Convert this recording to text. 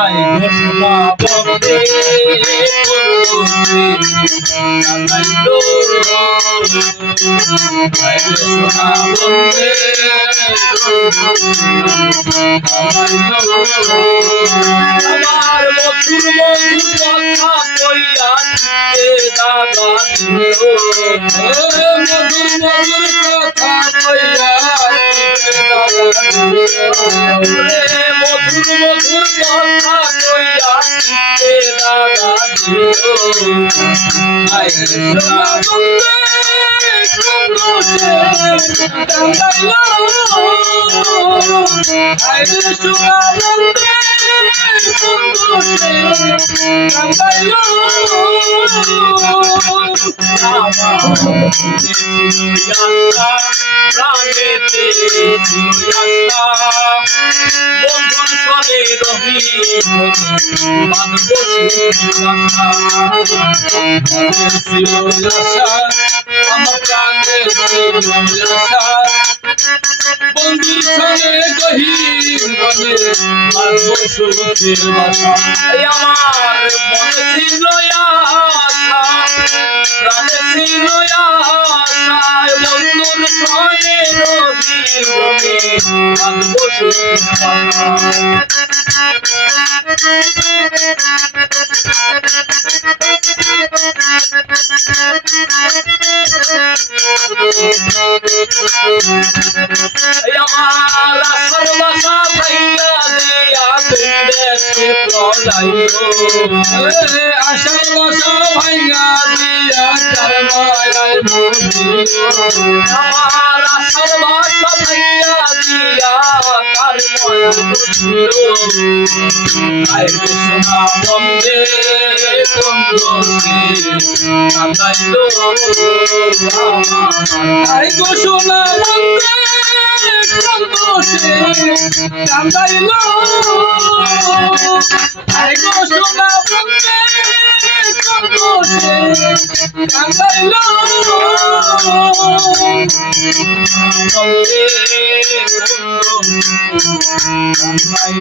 high ঘোষণা বন্দে কান্দাইলো high ঘোষণা বন্দে আমার মধুর মধুর কথা কইয়া দাদা মধুর মধুর কথা কইয়া মধুর মধুর কথা কইয়া দাদা বন্ধুর সনে রবি আমার প্রাণে বন্ধুর সনে গহীর বনে বাঁধবো সুখের বাসা আমার মনে ছিল আশা প্রাণে ছিল আশায় বন্ধুর সনে রবির বনে বাঁধবো সুখের বাসা আমার আশার বাসা ভাইয়া দিয়া দেখতে পলাইলো আশার বাসা ভাইয়া দিয়া তার মায়ায় আমার আশার বাসা ভাইয়া দিয়া তার মায়ায় আই ঘোষণা বন্দে কান্দাইলো আই ঘোষণা বন্দে কান্দাইলো আই ঘোষণা বন্দে কান্দাইলো